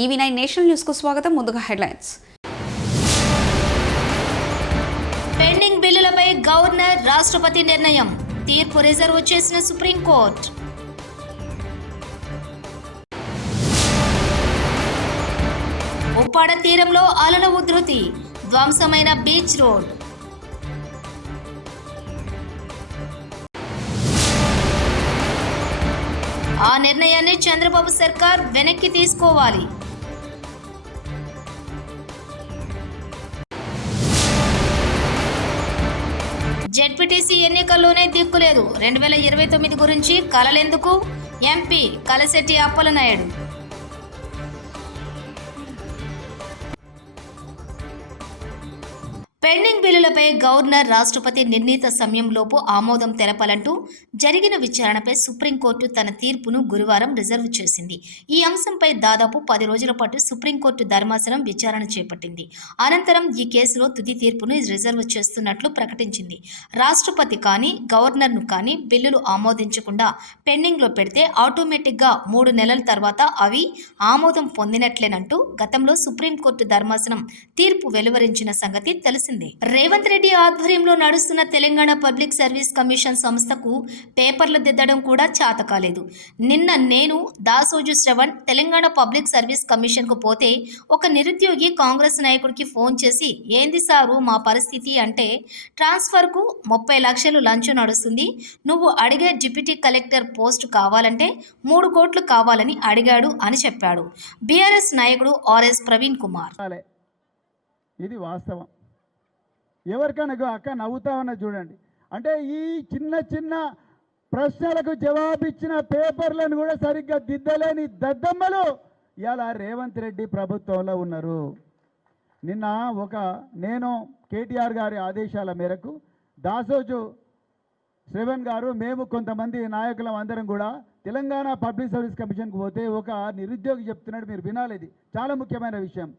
ఈవీ9 national news కు స్వాగతం. ముందుగా హెడ్లైన్స్. పెండింగ్ బిల్లులపై గవర్నర్, రాష్ట్రపతి నిర్ణయం. తీర్పు రిజర్వ్ చేసిన సుప్రీంకోర్టు. ఉప్పాడ తీరంలో అలల ఉధృతి, ధ్వంసమైన బీచ్ రోడ్. ఆ నిర్ణయాన్ని చంద్రబాబు సర్కార్ వెనక్కి తీసుకోవాలి. జెడ్పీటీసీ ఎన్నికల్లోనే దిక్కులేదు. 2029 గురించి కలలెందుకు? ఎంపీ కలశెట్టి అప్పలనాయుడు. పెండింగ్ బిల్లులపై గవర్నర్, రాష్ట్రపతి నిర్ణీత సమయంలోపు ఆమోదం తెలపాలంటూ జరిగిన విచారణపై సుప్రీంకోర్టు తన తీర్పును గురువారం రిజర్వ్ చేసింది. ఈ అంశంపై దాదాపు 10 రోజుల పాటు సుప్రీంకోర్టు ధర్మాసనం విచారణ చేపట్టింది. అనంతరం ఈ కేసులో తుది తీర్పును రిజర్వ్ చేస్తున్నట్లు ప్రకటించింది. రాష్ట్రపతి కానీ, గవర్నర్ను కానీ బిల్లులు ఆమోదించకుండా పెండింగ్లో పెడితే ఆటోమేటిక్గా 3 నెలల తర్వాత అవి ఆమోదం పొందినట్లేనంటూ గతంలో సుప్రీంకోర్టు ధర్మాసనం తీర్పు వెలువరించిన సంగతి తెలిసింది. రేవంత్ రెడ్డి ఆధ్వర్యంలో నడుస్తున్న తెలంగాణ పబ్లిక్ సర్వీస్ కమిషన్ సంస్థకు పేపర్లు దిద్దడం కూడా చాతకాలేదు. నిన్న నేను, Dasoju Shravan Telangana public service commission కు పోతే ఒక నిరుద్యోగి కాంగ్రెస్ నాయకుడికి ఫోన్ చేసి, ఏంది సారు మా పరిస్థితి అంటే, ట్రాన్స్ఫర్ కు 30 లక్షలు లంచం నడుస్తుంది, నువ్వు అడిగే డిప్యూటీ కలెక్టర్ పోస్టు కావాలంటే 3 కోట్లు కావాలని అడిగాడు అని చెప్పాడు. బీఆర్ఎస్ నాయకుడు ఆర్ఎస్ ప్రవీణ్ కుమార్. ఇది వాస్తవం. ఎవరికైనా అక్క నవ్వుతా ఉన్న చూడండి. అంటే ఈ చిన్న చిన్న ప్రశ్నలకు జవాబిచ్చిన పేపర్లను కూడా సరిగ్గా దిద్దలేని దద్దమ్మలు ఇలా రేవంత్ రెడ్డి ప్రభుత్వంలో ఉన్నారు. నిన్న నేను కేటీఆర్ గారి ఆదేశాల మేరకు దాసోజు శ్రవణ్ గారు, మేము కొంతమంది నాయకులం అందరం కూడా తెలంగాణ పబ్లిక్ సర్వీస్ కమిషన్కి పోతే ఒక నిరుద్యోగి చెప్తున్నాడు, మీరు వినాలి, ఇది చాలా ముఖ్యమైన విషయం.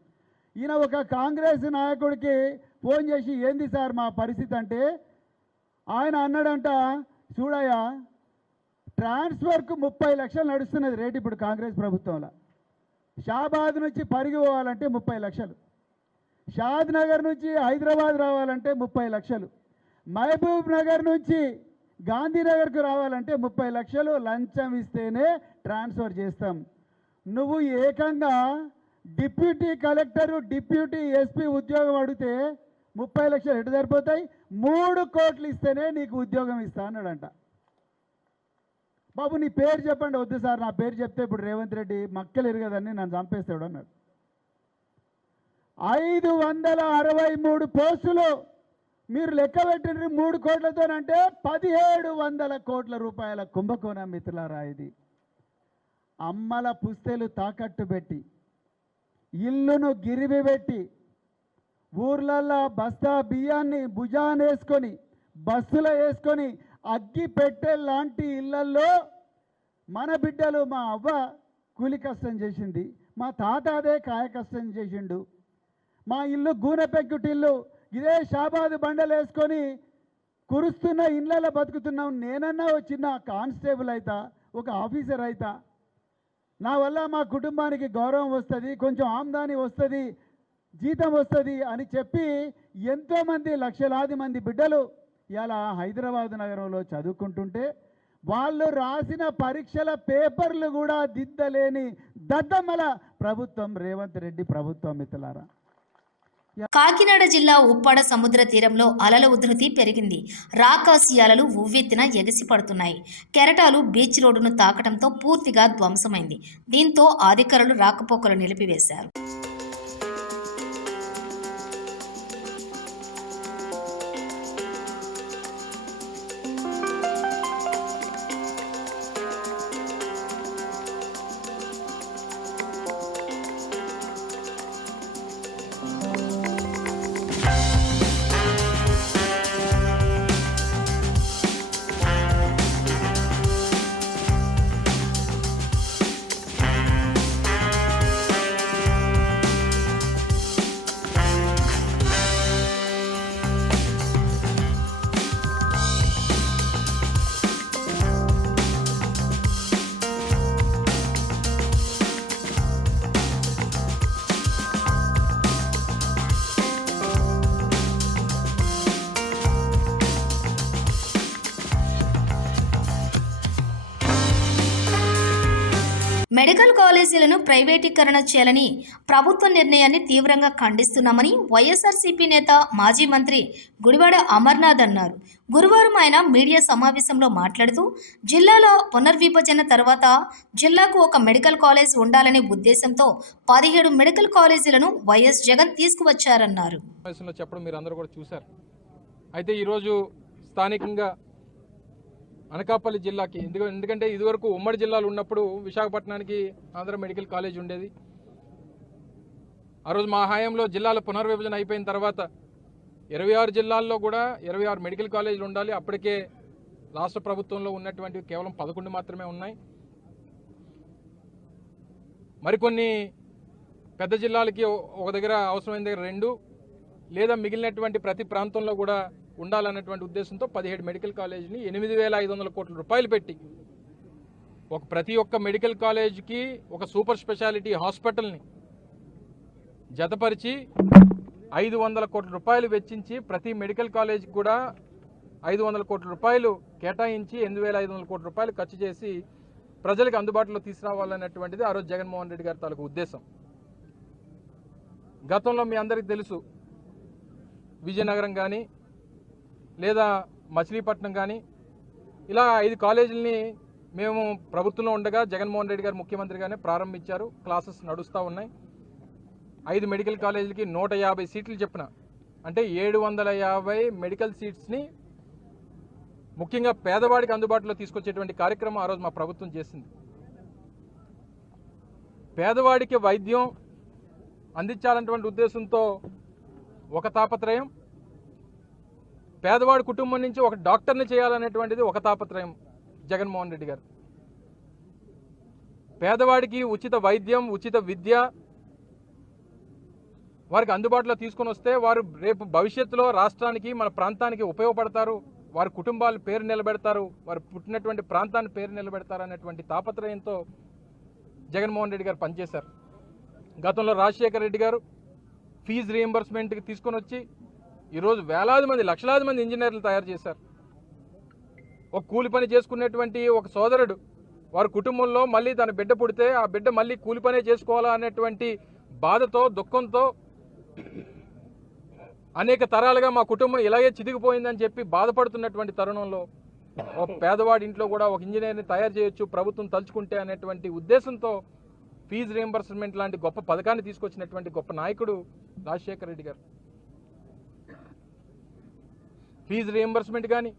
ఈయన ఒక కాంగ్రెస్ నాయకుడికి ఫోన్ చేసి, ఏంది సార్ మా పరిస్థితి అంటే, ఆయన అన్నాడంట, చూడయ్యా ట్రాన్స్ఫర్కు 30 లక్షలు నడుస్తున్నది రేటు ఇప్పుడు కాంగ్రెస్ ప్రభుత్వంలో. షాబాద్ నుంచి పరిగి పోవాలంటే 30 లక్షలు, షాద్ నగర్ నుంచి హైదరాబాద్ రావాలంటే 30 లక్షలు, మహబూబ్ నగర్ నుంచి గాంధీనగర్కు రావాలంటే 30 లక్షలు లంచం ఇస్తేనే ట్రాన్స్ఫర్ చేస్తాం. నువ్వు ఏకంగా డిప్యూటీ కలెక్టరు, డిప్యూటీ ఎస్పీ ఉద్యోగం అడిగితే 30 లక్షలు ఎటు సరిపోతాయి? 3 కోట్లు ఇస్తేనే నీకు ఉద్యోగం ఇస్తా అన్నాడంట. బాబు నీ పేరు చెప్పండి. వద్దు సార్ నా పేరు చెప్తే ఇప్పుడు రేవంత్ రెడ్డి మక్కలు ఎరగదని నన్ను చంపేస్తాడు అన్నాడు. 563 పోస్టులు మీరు లెక్క పెట్టిన 3 కోట్లతోనంటే 1700 కోట్ల రూపాయల కుంభకోణం మిత్రులారా. ఇది అమ్మల పుస్తెలు తాకట్టు పెట్టి, ఇల్లును గిరివి పెట్టి, ఊర్లల్లో బస్తా బియ్యాన్ని భుజానేసుకొని బస్సులో వేసుకొని అగ్గి పెట్టే లాంటి ఇళ్లల్లో మన బిడ్డలు, మా అవ్వ కూలి కష్టం చేసింది, మా తాత అదే కాయ కష్టం చేసిండు, మా ఇల్లు గూనె పెంకుటిల్లు, ఇదే షాబాదు బండలు వేసుకొని కురుస్తున్న ఇళ్ళలో బతుకుతున్నాం. నేనన్నా చిన్న కానిస్టేబుల్ అవుతా, ఒక ఆఫీసర్ అవుతా, నా వల్ల మా కుటుంబానికి గౌరవం వస్తుంది, కొంచెం ఆమ్దాని వస్తుంది, జీతం వస్తుంది అని చెప్పి ఎంతోమంది లక్షలాది మంది బిడ్డలు ఇలా హైదరాబాద్ నగరంలో చదువుకుంటుంటే వాళ్ళు రాసిన పరీక్షల పేపర్లు కూడా దిద్దలేని దద్దమ్మల ప్రభుత్వం రేవంత్ రెడ్డి ప్రభుత్వం మిత్రులారా. కాకినాడ జిల్లా ఉప్పాడ సముద్ర తీరంలో అలల ఉధృతి పెరిగింది. రాకాసి అలలు ఉవ్వెత్తిన ఎగసి పడుతున్నాయి. కెరటాలు బీచ్ రోడ్డును తాకడంతో పూర్తిగా ధ్వంసమైంది. దీంతో అధికారులు రాకపోకలు నిలిపివేశారు. మెడికల్ కాలేజీలను ప్రైవేటీకరణ చేయాలని ప్రభుత్వ నిర్ణయాన్ని తీవ్రంగా ఖండిస్తున్నామని వైఎస్ఆర్సీపీ నేత మాజీ మంత్రి గుడివాడ అమర్నాథ్ అన్నారు. గురువారం ఆయన మీడియా సమావేశంలో మాట్లాడుతూ జిల్లాలో పునర్విభజన తర్వాత జిల్లాకు ఒక మెడికల్ కాలేజ్ ఉండాలనే ఉద్దేశంతో 17 మెడికల్ కాలేజీలను వైఎస్ జగన్ తీసుకువచ్చారన్నారు. చెప్పడం మీరు అందరూ కూడా చూశారు. అయితే ఈరోజు స్థానికంగా అనకాపల్లి జిల్లాకి ఎందుకంటే ఇదివరకు ఉమ్మడి జిల్లాలు ఉన్నప్పుడు విశాఖపట్నానికి ఆంధ్ర మెడికల్ కాలేజ్ ఉండేది. ఆ రోజు మా హయాంలో జిల్లాల పునర్విభజన అయిపోయిన తర్వాత 26 జిల్లాల్లో కూడా 26 మెడికల్ కాలేజీలు ఉండాలి. అప్పటికే రాష్ట్ర ప్రభుత్వంలో ఉన్నటువంటి కేవలం 11 మాత్రమే ఉన్నాయి. మరికొన్ని పెద్ద జిల్లాలకి ఒక దగ్గర అవసరమైన దగ్గర 2 లేదా మిగిలినటువంటి ప్రతి ప్రాంతంలో కూడా ఉండాలన్నటువంటి ఉద్దేశంతో 17 మెడికల్ కాలేజీని 8,500 కోట్ల రూపాయలు పెట్టి ప్రతి ఒక్క మెడికల్ కాలేజీకి ఒక సూపర్ స్పెషాలిటీ హాస్పిటల్ని జతపరిచి 500 కోట్ల రూపాయలు వెచ్చించి ప్రతి మెడికల్ కాలేజీకి కూడా 500 కోట్ల రూపాయలు కేటాయించి 8,500 కోట్ల రూపాయలు ఖర్చు చేసి ప్రజలకు అందుబాటులో తీసుకురావాలన్నటువంటిది ఆ రోజు జగన్మోహన్ రెడ్డి గారి తాలూకు ఉద్దేశం. గతంలో మీ అందరికీ తెలుసు, విజయనగరం కానీ లేదా మచిలీపట్నం కానీ ఇలా 5 కాలేజీలని మేము ప్రభుత్వంలో ఉండగా జగన్మోహన్ రెడ్డి గారు ముఖ్యమంత్రిగానే ప్రారంభించారు. క్లాసెస్ నడుస్తూ ఉన్నాయి. 5 మెడికల్ కాలేజీలకి 150 సీట్లు చెప్పిన అంటే 750 మెడికల్ సీట్స్ని ముఖ్యంగా పేదవాడికి అందుబాటులో తీసుకొచ్చేటువంటి కార్యక్రమం ఆ రోజు మా ప్రభుత్వం చేసింది. పేదవాడికి వైద్యం అందించాలన్నటువంటి ఉద్దేశంతో ఒక తాపత్రయం, పేదవాడి కుటుంబం నుంచి ఒక డాక్టర్ని చేయాలనేటువంటిది ఒక తాపత్రయం జగన్మోహన్ రెడ్డి గారు. పేదవాడికి ఉచిత వైద్యం, ఉచిత విద్య వారికి అందుబాటులో తీసుకొని వస్తే వారు రేపు భవిష్యత్తులో రాష్ట్రానికి, మన ప్రాంతానికి ఉపయోగపడతారు, వారి కుటుంబాలు పేరు నిలబెడతారు, వారు పుట్టినటువంటి ప్రాంతాన్ని పేరు నిలబెడతారు అనేటువంటి తాపత్రయంతో జగన్మోహన్ రెడ్డి గారు పనిచేశారు. గతంలో రాజశేఖర రెడ్డి గారు ఫీజు రీయింబర్స్మెంట్కి తీసుకొని వచ్చి ఈరోజు వేలాది మంది, లక్షలాది మంది ఇంజనీర్లు తయారు చేశారు. ఒక కూలి పని చేసుకునేటువంటి ఒక సోదరుడు వారి కుటుంబంలో మళ్ళీ తన బిడ్డ పుడితే ఆ బిడ్డ మళ్ళీ కూలి పనే చేసుకోవాలా అనేటువంటి బాధతో, దుఃఖంతో అనేక తరాలుగా మా కుటుంబం ఇలాగే చిదిగిపోయిందని చెప్పి బాధపడుతున్నటువంటి తరుణంలో ఒక పేదవాడి ఇంట్లో కూడా ఒక ఇంజనీర్ని తయారు చేయొచ్చు ప్రభుత్వం తలుచుకుంటే అనేటువంటి ఉద్దేశంతో ఫీజు రీయింబర్స్మెంట్ లాంటి గొప్ప పథకాన్ని తీసుకొచ్చినటువంటి గొప్ప నాయకుడు రాజశేఖర రెడ్డి గారు. ఫీజు రీయింబర్స్మెంట్ కానీ,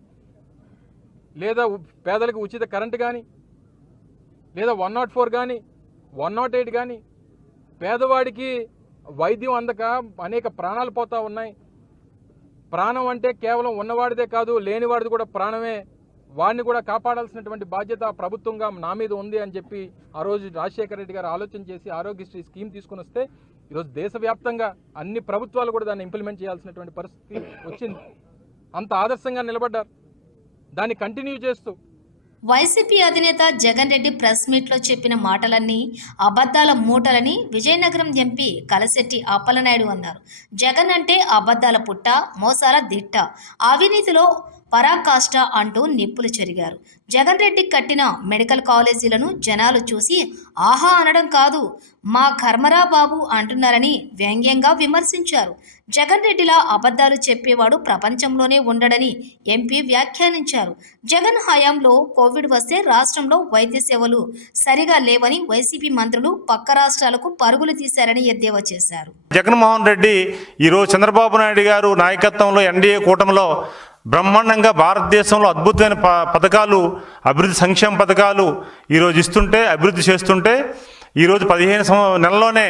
లేదా పేదలకు ఉచిత కరెంటు కానీ, లేదా 104 కానీ, 108 కానీ, పేదవాడికి వైద్యం అందక అనేక ప్రాణాలు పోతూ ఉన్నాయి. ప్రాణం అంటే కేవలం ఉన్నవాడిదే కాదు, లేనివాడిది కూడా ప్రాణమే. వాడిని కూడా కాపాడాల్సినటువంటి బాధ్యత ప్రభుత్వంగా నా మీద ఉంది అని చెప్పి ఆ రోజు రాజశేఖర రెడ్డి గారు ఆలోచన చేసి ఆరోగ్యశ్రీ స్కీమ్ తీసుకొని వస్తే ఈరోజు దేశవ్యాప్తంగా అన్ని ప్రభుత్వాలు కూడా దాన్ని ఇంప్లిమెంట్ చేయాల్సినటువంటి పరిస్థితి వచ్చింది. అంత ఆదర్శంగా నిలబడ్డారు. దాన్ని కంటిన్యూ చేస్తూ వైసీపీ అధినేత జగన్ రెడ్డి ప్రెస్ మీట్లో చెప్పిన మాటలన్నీ అబద్ధాల మూటలని విజయనగరం ఎంపీ కలశెట్టి అప్పలనాయుడు అన్నారు. జగన్ అంటే అబద్ధాల పుట్ట, మోసాల దిట్ట, అవినీతిలో పరాకాష్ట అంటూ నిప్పులు చెరిగారు. జగన్ రెడ్డి కట్టిన మెడికల్ కాలేజీలను జనాలు చూసి ఆహా అనడం కాదు, మా కర్మరా బాబు అంటున్నారని వ్యంగ్యంగా విమర్శించారు. జగన్ రెడ్డిలా అబద్ధాలు చెప్పేవాడు ప్రపంచంలోనే ఉండడని ఎంపీ వ్యాఖ్యానించారు. జగన్ హయాంలో కోవిడ్ వస్తే రాష్ట్రంలో వైద్య సేవలు సరిగా లేవని వైసీపీ మంత్రులు పక్క రాష్ట్రాలకు పరుగులు తీశారని ఎద్దేవా చేశారు. జగన్మోహన్ రెడ్డి ఈరోజు చంద్రబాబు నాయుడు గారు నాయకత్వంలో ఎన్డీఏ కూటమిలో బ్రహ్మాండంగా భారతదేశంలో అద్భుతమైన పథకాలు, అభివృద్ధి సంక్షేమ పథకాలు ఈరోజు ఇస్తుంటే, అభివృద్ధి చేస్తుంటే ఈరోజు 15 నెలల్లోనే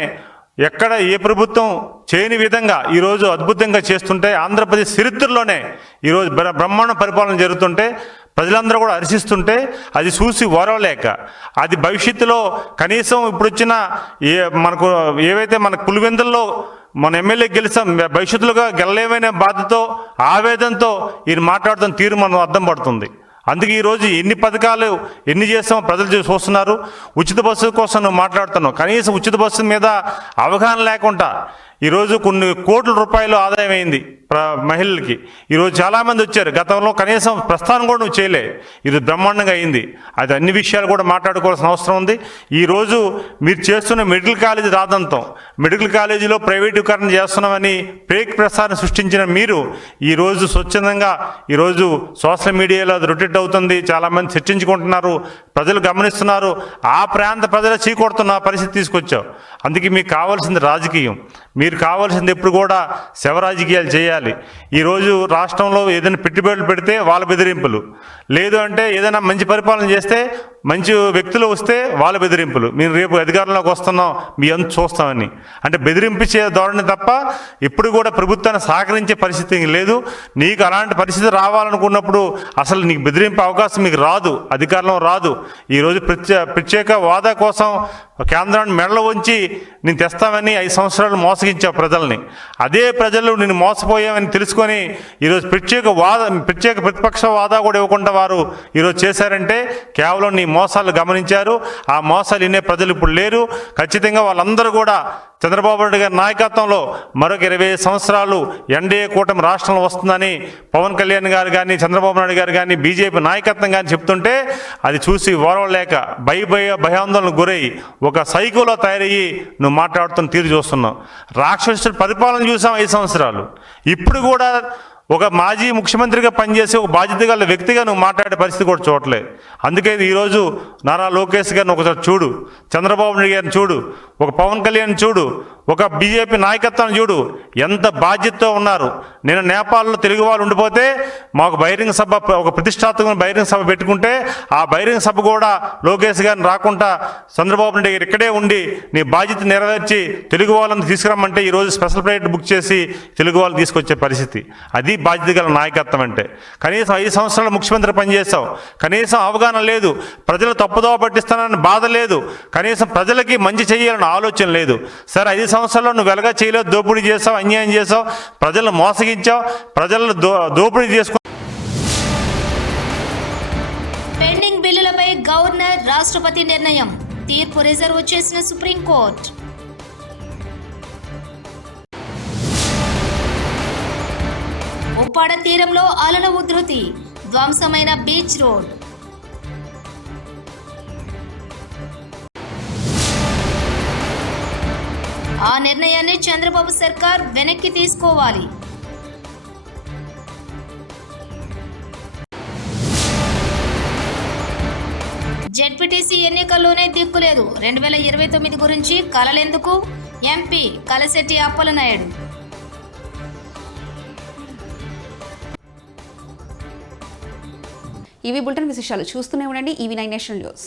ఎక్కడ ఏ ప్రభుత్వం చేయని విధంగా ఈరోజు అద్భుతంగా చేస్తుంటే, ఆంధ్రప్రదేశ్ చరిత్రలోనే ఈరోజు బ్రహ్మాండ పరిపాలన జరుగుతుంటే ప్రజలందరూ కూడా హర్షిస్తుంటే అది చూసి ఓరవలేక, అది భవిష్యత్తులో కనీసం ఇప్పుడు వచ్చిన మనకు ఏవైతే మన పులివెందుల్లో మన ఎమ్మెల్యే గెలిచాం, భవిష్యత్తులోగా గెలలేమనే బాధతో, ఆవేదనతో ఈయన మాట్లాడుతున్న తీరు మనం అర్థం పడుతుంది. అందుకే ఈరోజు ఎన్ని పథకాలు ఎన్ని చేస్తామో ప్రజలు చూస్తున్నారు. ఉచిత బస్సు కోసం నువ్వు మాట్లాడుతున్నావు, కనీసం ఉచిత బస్సు మీద అవగాహన లేకుండా ఈరోజు కొన్ని కోట్ల రూపాయలు ఆదాయం అయింది మహిళలకి. ఈరోజు చాలామంది వచ్చారు, గతంలో కనీసం ప్రస్థానం కూడా నువ్వు చేయలే, ఇది బ్రహ్మాండంగా అయింది. అది అన్ని విషయాలు కూడా మాట్లాడుకోవాల్సిన అవసరం ఉంది. ఈరోజు మీరు చేస్తున్న మెడికల్ కాలేజీ రాదంతం, మెడికల్ కాలేజీలో ప్రైవేటీకరణ చేస్తున్నామని ఫేక్ ప్రసారం సృష్టించిన మీరు ఈరోజు స్వచ్ఛందంగా ఈరోజు సోషల్ మీడియాలో అది రొటేట్ అవుతుంది, చాలామంది చర్చించుకుంటున్నారు, ప్రజలు గమనిస్తున్నారు. ఆ ప్రాంత ప్రజలు చీకొడుతున్న పరిస్థితి తీసుకొచ్చావు. అందుకే మీకు కావాల్సింది రాజకీయం, మీరు కావాల్సింది ఎప్పుడు కూడా శవ రాజకీయాలు చేయాలి. ఈరోజు రాష్ట్రంలో ఏదైనా పెట్టుబడులు పెడితే వాళ్ళ బెదిరింపులు, లేదు అంటే ఏదైనా మంచి పరిపాలన చేస్తే మంచి వ్యక్తులు వస్తే వాళ్ళ బెదిరింపులు, మేము రేపు అధికారంలోకి వస్తున్నాం మీ అంత చూస్తామని, అంటే బెదిరింపించే ధోరణి తప్ప ఎప్పుడు కూడా ప్రభుత్వాన్ని సహకరించే పరిస్థితి లేదు. నీకు అలాంటి పరిస్థితి రావాలనుకున్నప్పుడు అసలు నీకు బెదిరింపే అవకాశం మీకు రాదు, అధికారంలో రాదు. ఈరోజు ప్రత్యేక హోదా కోసం కేంద్రాన్ని మెడలో ఉంచి నేను తెస్తామని 5 సంవత్సరాలు మోసగించావు ప్రజల్ని. అదే ప్రజలు నేను మోసపోయామని తెలుసుకొని ఈరోజు ప్రత్యేక ప్రతిపక్ష హోదా కూడా ఇవ్వకుండా వారు ఈరోజు చేశారంటే కేవలం నీ మోసాలు గమనించారు. ఆ మోసాలు వినే ప్రజలు ఇప్పుడు లేరు. ఖచ్చితంగా వాళ్ళందరూ కూడా చంద్రబాబు నాయుడు గారి నాయకత్వంలో మరొక 25 సంవత్సరాలు ఎన్డీఏ కూటమి రాష్ట్రంలో వస్తుందని పవన్ కళ్యాణ్ గారు కానీ చంద్రబాబు నాయుడు గారు కానీ బీజేపీ నాయకత్వం కానీ చెప్తుంటే అది చూసి ఓర్వలేక భయాందోళనకు గురయ్యి ఒక సైకోలో తయారయ్యి నువ్వు మాట్లాడుతున్న తీరు చూస్తున్నావు. రాక్షసుడు పరిపాలన చూసాం 5 సంవత్సరాలు. ఇప్పుడు కూడా ఒక మాజీ ముఖ్యమంత్రిగా పనిచేసే ఒక బాధ్యత గల వ్యక్తిగా నువ్వు మాట్లాడే పరిస్థితి కూడా చూడలేదు. అందుకే ఈరోజు నారా లోకేష్ గారిని ఒకసారి చూడు, చంద్రబాబు నాయుడు గారిని చూడు, ఒక పవన్ కళ్యాణ్ చూడు, ఒక బీజేపీ నాయకత్వాన్ని చూడు, ఎంత బాధ్యతతో ఉన్నారు. నేను నేపాల్లో తెలుగు వాళ్ళు ఉండిపోతే మాకు బహిరంగ సభ, ఒక ప్రతిష్టాత్మకమైన బహిరంగ సభ పెట్టుకుంటే ఆ బహిరంగ సభ కూడా లోకేష్ గారిని రాకుండా చంద్రబాబు నాయుడు గారు ఇక్కడే ఉండి నీ బాధ్యత నెరవేర్చి తెలుగు వాళ్ళని తీసుకురమ్మంటే ఈరోజు స్పెషల్ ఫ్లైట్ బుక్ చేసి తెలుగు వాళ్ళు తీసుకొచ్చే పరిస్థితి. అది బాధ్యత గల నాయకత్వం అంటే. కనీసం 5 సంవత్సరాలు ముఖ్యమంత్రి పనిచేస్తావు, కనీసం అవగాహన లేదు, ప్రజలు తప్పుదోవ పట్టిస్తానని బాధ లేదు, కనీసం ప్రజలకి మంచి చేయాలని ఆలోచన లేదు. సరే 5 సంవత్సరాల్లో నువ్వు వెలగా చేయలేవు, దోపిడీ చేసావు, అన్యాయం చేసావు, ప్రజలను మోసగించావు, ప్రజలను దోపిడీ చేసుకు. పెండింగ్ బిల్లులపై గవర్నర్ రాష్ట్రపతి నిర్ణయం, తీర్పు రిజర్వ్ చేసిన సుప్రీంకోర్టు. ఉప్పాడ తీరంలో అలల ఉధృతి, ధ్వంసమైన బీచ్ రోడ్. ఆ నిర్ణయాన్ని చంద్రబాబు సర్కార్ వెనక్కి తీసుకోవాలి. జెడ్పీటీసీ ఎన్నికల్లోనే దిక్కులేదు, 2029 గురించి కలలెందుకు? ఎంపీ కలశెట్టి అప్పలనాయుడు. ఇవి బులెటిన్ విశేషాలు. చూస్తూనే ఉండండి EV9 నేషనల్ న్యూస్.